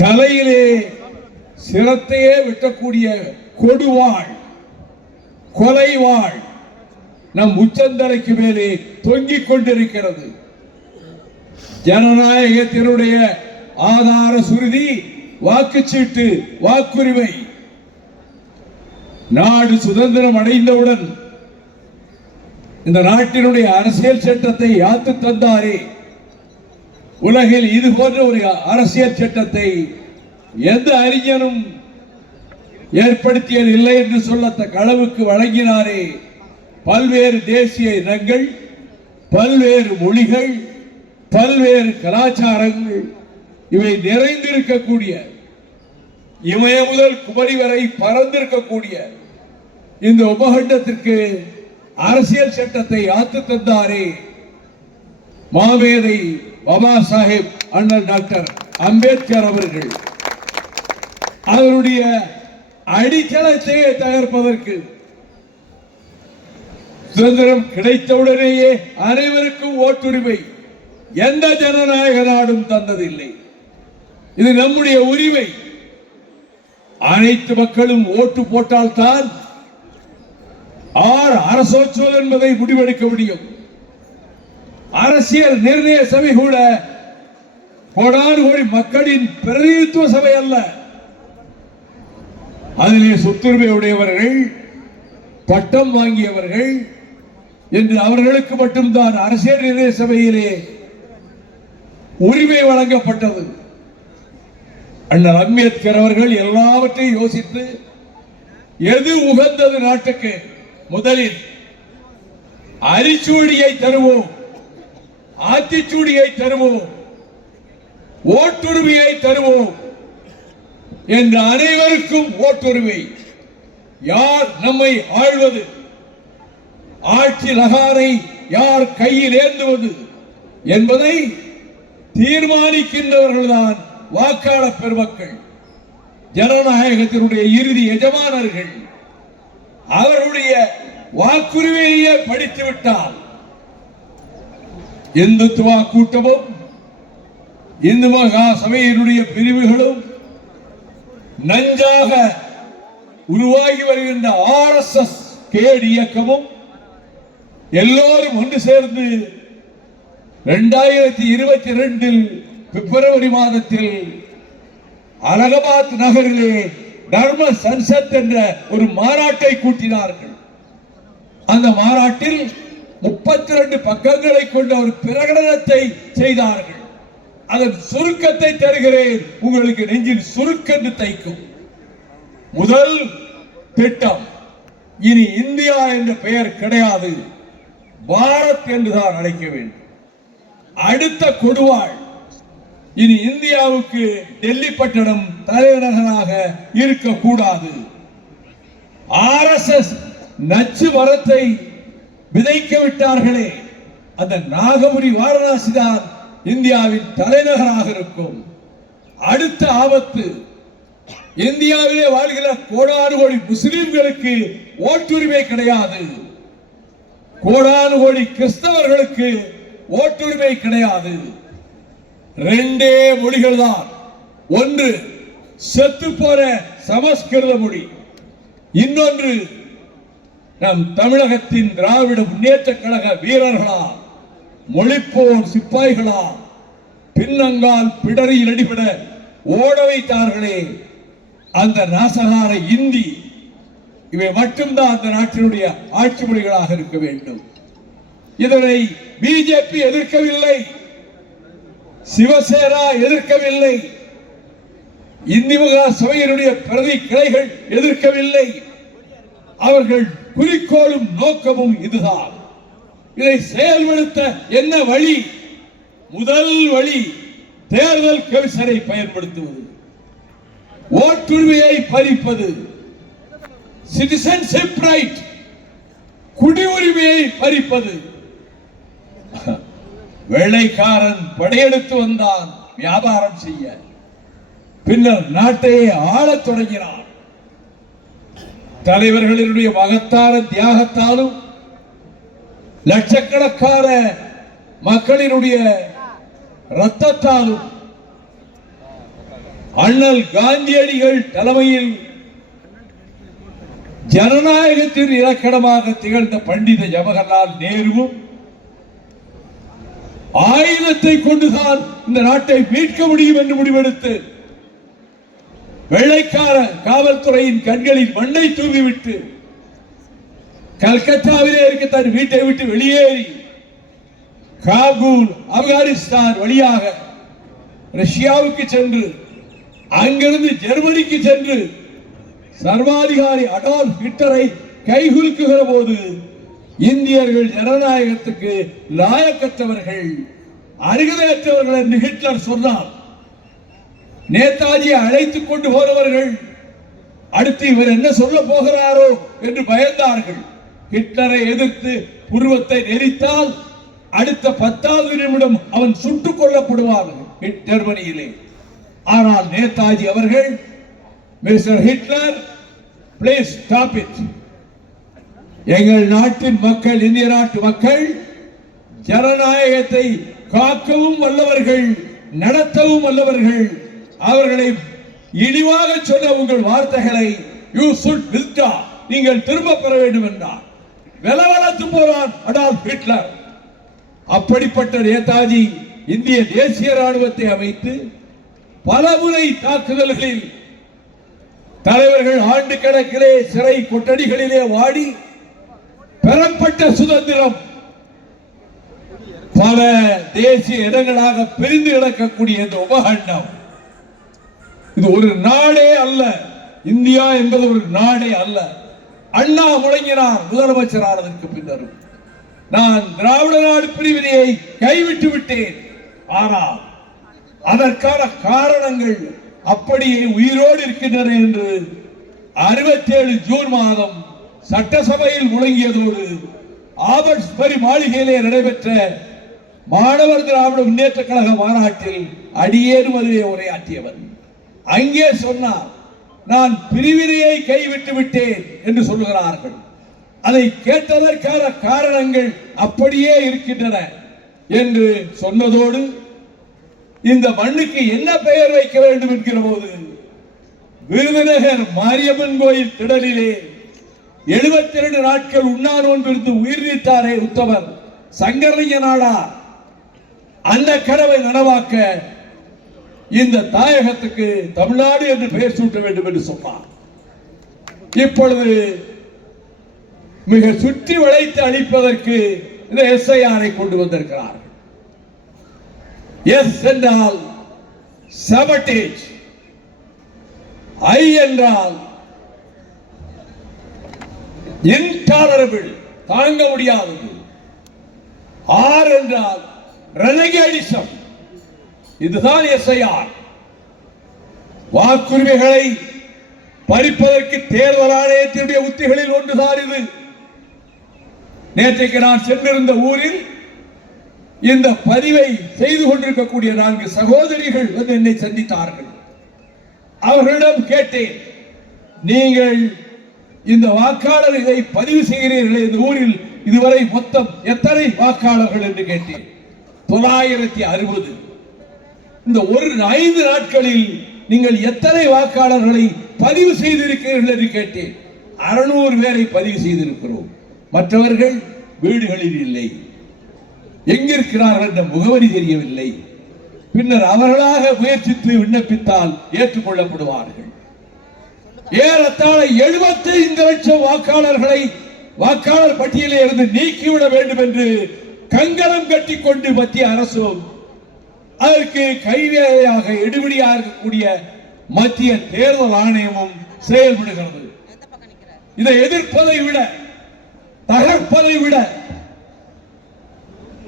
தலையிலே சிரத்தையே வெட்டக்கூடிய கொடுவாள் கொலைவாள் நம் உச்சந்தலைக்கு மேலே தொங்கிக் கொண்டிருக்கிறது. ஜனநாயகத்தினுடைய ஆதார சுருதி வாக்குச்சீட்டு வாக்குரிமை. நாடு சுதந்திரம் அடைந்தவுடன் இந்த நாட்டினுடைய அரசியல் சட்டத்தை யாத்து தந்தாரே. உலகில் இது போன்ற ஒரு அரசியல் சட்டத்தை எந்த அறிஞனும் ஏற்படுத்தியது இல்லை என்று சொல்லத்தக்க அளவுக்கு வழங்கினாரே பல்வேறு தேசிய இனங்கள் பல்வேறு மொழிகள் பல்வேறு கலாச்சாரங்கள். இவை நிறைந்திருக்கக்கூடிய இமய முதல் குமரி வரை பறந்திருக்கக்கூடிய இந்த உபகண்டத்திற்கு அரசியல் சட்டத்தை ஆத்து தந்தாரே மாவேதை பாபா சாஹிப் அண்ணல் டாக்டர் அம்பேத்கர் அவர்கள் அவருடைய அடித்தளத்தையே தகர்ப்பதற்கு சுதந்திரம் கிடைத்தவுடனேயே அனைவருக்கும் ஓட்டுரிமை எந்த ஜனநாயக நாடும் தந்ததில்லை. இது நம்முடைய உரிமை. அனைத்து மக்களும் ஓட்டு போட்டால்தான் ஆர் அரசோச்சுவல் என்பதை முடிவெடுக்க முடியும். அரசியல் நிர்ணய சபை கூட கோடானு கோடி மக்களின் பிரதிநிதித்துவ சபை அல்ல. அதிலே சொத்துரிமை உடையவர்கள் பட்டம் வாங்கியவர்கள் என்று அவர்களுக்கு மட்டும்தான் அரசியல் நிர்ணய சபையிலே உரிமை வழங்கப்பட்டது. அண்ணல் அம்பேத்கர் அவர்கள் எல்லாவற்றையும் யோசித்து எது உகந்தது நாட்டுக்கு? முதலில் அரிச்சூடியை தருவோம். ஆத்திச்சூடியை தருவோம். ஓட்டுரிமையை தருவோம். என்ற அனைவருக்கும் ஓட்டுரிமை. யார் நம்மை ஆழ்வது ஆட்சி லகாரை யார் கையில் ஏந்துவது? என்பதை தீர்மானிக்கின்றவர்கள்தான் வாக்காளர் பெருமக்கள். ஜனநாயகத்தினுடைய இறுதி எஜமானர்கள். அவர்களுடைய வாக்குரிமையே படித்து விட்டால் இந்துத்துவா கூட்டமும் இந்து மகா சபையினுடைய பிரிவுகளும் நஞ்சாக உருவாகி வருகின்ற ஆர் எஸ் எஸ் கேடு இயக்கமும் எல்லோரும் ஒன்று சேர்ந்து இரண்டாயிரத்தி இருபத்தி ரெண்டில் பிப்ரவரி மாதத்தில் அலகாபாத் நகரிலே தர்ம சன்சத் என்ற ஒரு மாநாட்டை கூட்டினார்கள். அந்த மாநாட்டில் இருபத்தி ரெண்டு பக்கங்களை கொண்ட ஒரு பிரகடனத்தை செய்தார்கள். அதன் சுருக்கத்தை தருகிறேன். உங்களுக்கு நெஞ்சில் சுருக்கென்று தைக்கும். முதல் திட்டம் இனி இந்தியா என்ற பெயர் கிடையாது. பாரத் என்றுதான் அழைக்க வேண்டும். அடுத்த கொடுவாள் இனி இந்தியாவுக்கு டெல்லி பட்டணம் தலைநகராக இருக்கக்கூடாது. ஆர்எஸ்எஸ் நச்சு மரத்தை விதைக்க விட்டார்களே அந்த நாகபுரி வாரணாசி தான் இந்தியாவின் தலைநகராக இருக்கும். அடுத்த ஆபத்து இந்தியாவிலே வாழ்கிற கோடானு கோடி முஸ்லிம்களுக்கு ஓட்டுரிமை கிடையாது. கோடானு கோடி கிறிஸ்தவர்களுக்கு ஓட்டுரிமை கிடையாது. ரெண்டே மொழிகள் தான். ஒன்று செத்து போற சமஸ்கிருத மொழி. இன்னொன்று நம் தமிழகத்தின் திராவிட முன்னேற்ற கழக வீரர்களா மொழிப்போர் சிப்பாய்களா பின்னங்கால் பிடரியில் அடிபட ஓட வைத்தார்களே அந்த நாசகார இந்தி. இவை மட்டும்தான் அந்த நாட்டினுடைய ஆட்சி மொழிகளாக இருக்க வேண்டும். இதனை பிஜேபி எதிர்க்கவில்லை. சிவசேனா எதிர்க்கவில்லை. இந்தி மகா சபையினுடைய பிரதி கிளைகள் எதிர்க்கவில்லை. அவர்கள் குறிக்கோளும் நோக்கமும் இதுதான். இதை செயல்படுத்த என்ன வழி? முதல் வழி தேர்தல் கமிஷனை பயன்படுத்துவது. ஓட்டுரிமையை பறிப்பது. சிட்டிசன்ஷிப் ரைட் குடியுரிமையை பறிப்பது. வெள்ளைக்காரன் படையெடுத்து வந்தான் வியாபாரம் செய்ய. பின்னர் நாட்டையே ஆளத் தொடங்கினான். தலைவர்களினுடைய மகத்தான தியாகத்தாலும் லட்சக்கணக்கான மக்களினுடைய ரத்தத்தாலும் அண்ணல் காந்தியடிகள் தலைமையில் ஜனநாயகத்தின் இலக்கணமாக திகழ்ந்த பண்டித ஜவஹர்லால் நேருவும் ஆயுதத்தை கொண்டுதான் இந்த நாட்டை மீட்க முடியும் என்று முடிவெடுத்து வெள்ளைக்கார காவல்துறையின் கண்களில் மண்ணை தூவிவிட்டு கல்கத்தாவிலே இருக்க தன் வீட்டை விட்டு வெளியேறி காபூல் ஆப்கானிஸ்தான் வழியாக ரஷ்யாவுக்கு சென்று அங்கிருந்து ஜெர்மனிக்கு சென்று சர்வாதிகாரி அடால்ஃப் ஹிட்டரை கைகுலுக்குகிற போது இந்தியர்கள் ஜனநாயகத்துக்கு லாயக்கற்றவர்கள் அருகதையற்றவர்கள் என்று ஹிட்லர் சொன்னார். நேதாஜியை அழைத்துக் கொண்டு போறவர்கள் அடுத்து இவர் என்ன சொல்ல போகிறாரோ என்று பயந்தார்கள். ஹிட்லரை எதிர்த்து புருவத்தை நெரித்தால் அடுத்த பத்தாவது நிமிடம் அவன் சுட்டுக் கொல்லப்படுவான் ஹிட்- ஜெர்மனியிலே ஆனால் நேதாஜி அவர்கள் mister Hitler please stop it எங்கள் நாட்டின் மக்கள் இந்திய நாட்டு மக்கள் ஜனநாயகத்தை காக்கவும் வல்லவர்கள் நடத்தவும் வல்லவர்கள் அவர்களை இழிவாக சொன்ன உங்கள் வார்த்தைகளை யூ சுட் வித்ரா நீங்கள் திரும்ப பெற வேண்டும் என்றார் வெலவெலத்து போறான் அடால்ஃப் ஹிட்லர். அப்படிப்பட்ட நேதாஜி இந்திய தேசிய ராணுவத்தை அமைத்து பலமுறை தாக்குதல்களில் தலைவர்கள் ஆண்டு கணக்கிலே சிறை கொட்டடிகளிலே வாடி பெறப்பட்ட சுதந்திரம் பல தேசிய இடங்களாக பிரிந்து கிடக்கக்கூடிய இந்த உபகண்டம் இது ஒரு நாடே அல்ல. இந்தியா என்பது ஒரு நாடே அல்ல. அண்ணா முழங்கினார் முதலமைச்சர் ஆனதற்கு பின்னரும் நான் திராவிட நாடு பிரிவினையை கைவிட்டு விட்டேன். ஆனால் அதற்கான காரணங்கள் அப்படியே உயிரோடு இருக்கின்றன என்று 67 ஜூன் மாதம் சட்டசபையில் முழங்கியதோடு ஆபர்ட்ஸ்பரி மாளிகையிலே நடைபெற்ற மாணவர் திராவிட முன்னேற்ற கழக மாநாட்டில் அடியேறுவதிலே உரையாற்றியவர். அங்கே சொன்னார் நான் பிரிவினையை கைவிட்டு விட்டேன் என்று சொல்லுகிறார்கள். அதை கேட்டதற்கான காரணங்கள் அப்படியே இருக்கின்றன என்று சொன்னதோடு இந்த மண்ணுக்கு என்ன பெயர் வைக்க வேண்டும் என்கிற போது விருதுநகர் மாரியம்மன் கோயில் திடலிலே 72 இரண்டு நாட்கள் உண்ணாநோன்பிருந்து உயிர் நீத்தாரே உத்தவர் சங்கரலிங்க நாடா அந்த கனவை நனவாக்க இந்த தாயகத்துக்கு தமிழ்நாடு என்று பெயர் சூட்ட வேண்டும் என்று சொன்னார். இப்பொழுது மிக சுற்றி வளைத்து அளிப்பதற்கு இந்த எஸ்ஐஆரை கொண்டு வந்திருக்கிறார் எஸ் என்றால் சபட்டேஜ் ஐ என்றால் இன்டாலரபிள் தாங்க முடியாதது. ஆர் என்றால் ரெனகேடிசம் இதுதான் எஸ்ஐஆர். வாக்குரிமைகளை பறிப்பதற்கு தேர்தல் ஆணையத்தினுடைய உத்திகளில் ஒன்றுதான் இது. நேற்றைக்கு நான் சென்றிருந்த ஊரில் இந்த பதிவை செய்து கொண்டிருக்கக்கூடிய நான்கு சகோதரிகள் வந்து என்னை சந்தித்தார்கள். அவர்களிடம் கேட்டேன் நீங்கள் இந்த வாக்காளர் இதை பதிவு செய்கிறீர்கள் இந்த ஊரில் இதுவரை மொத்தம் எத்தனை வாக்காளர்கள்? என்று கேட்டேன். தொள்ளாயிரத்தி அறுபது. இந்த ஒரு ஐந்து நாட்களில் நீங்கள் எத்தனை வாக்காளர்களை பதிவு செய்திருக்கிறீர்கள் என்று கேட்டேன். அறுநூறு பேரை பதிவு செய்திருக்கிறோம். மற்றவர்கள் வீடுகளில் இல்லை. எங்கிருக்கிறார்கள் என்ற முகவரி தெரியவில்லை. பின்னர் அவர்களாக முயற்சித்து விண்ணப்பித்தால் ஏற்றுக்கொள்ளப்படுவார்கள். ஏறத்தாழ 75 லட்சம் வாக்காளர்களை வாக்காளர் பட்டியலில் இருந்து நீக்கிவிட வேண்டும் என்று கங்கணம் கட்டிக்கொண்டு மத்திய அரசும் அதற்கு கைவேலையாக எடுபடியாக இருக்கக்கூடிய மத்திய தேர்தல் ஆணையமும் செயல்படுகிறது. இதை எதிர்ப்பதை விட தகர்ப்பதை விட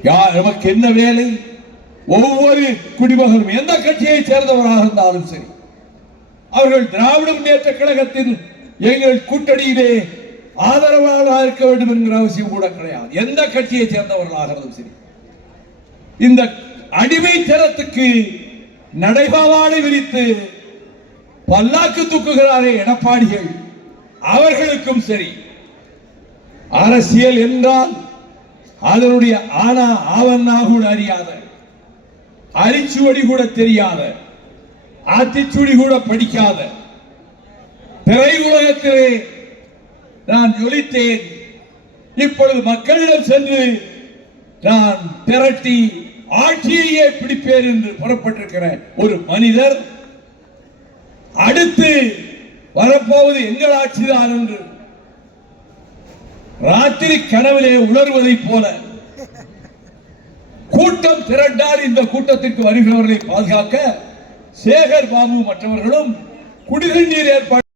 யார் நமக்கு என்ன வேலை? ஒவ்வொரு குடிமகனும் எந்த கட்சியை சேர்ந்தவராக இருந்தாலும் சரி அவர்கள் திராவிட முன்னேற்ற கழகத்தில் எங்கள் கூட்டணியிலே ஆதரவாளராக இருக்க வேண்டும் என்கிற அவசியம் கூட கிடையாது. எந்த கட்சியை சேர்ந்தவர்களாக இருந்தாலும் சரி இந்த அடிமை தரத்துக்கு நடைபாவாடை விரித்து பல்லாக்கு தூக்குகிறாரே எடப்பாடிகள். அவர்களுக்கும் சரி. அரசியல் என்றால் அதனுடைய ஆனா ஆவண்ணா கூட அறியாத. அரிச்சுவடி கூட தெரியாத. ஆத்திச்சுடி கூட படிக்காத. திரை உலகத்திலே நான் ஜொலித்தேன். இப்பொழுது மக்களிடம் சென்று நான் திரட்டி ஆட்சியையே பிடிப்பேர் என்று புறப்பட்டிருக்கிற ஒரு மனிதர் அடுத்து வரப்போவது எங்கள் ஆட்சிதான் என்று ராத்திரி கனவிலே உணர்வதைப் போல கூட்டம் திரண்டால் இந்த கூட்டத்திற்கு வருகிறவர்களை பாதுகாக்க சேகர் பாபு மற்றவர்களும் குடிநீர் ஏற்பாடு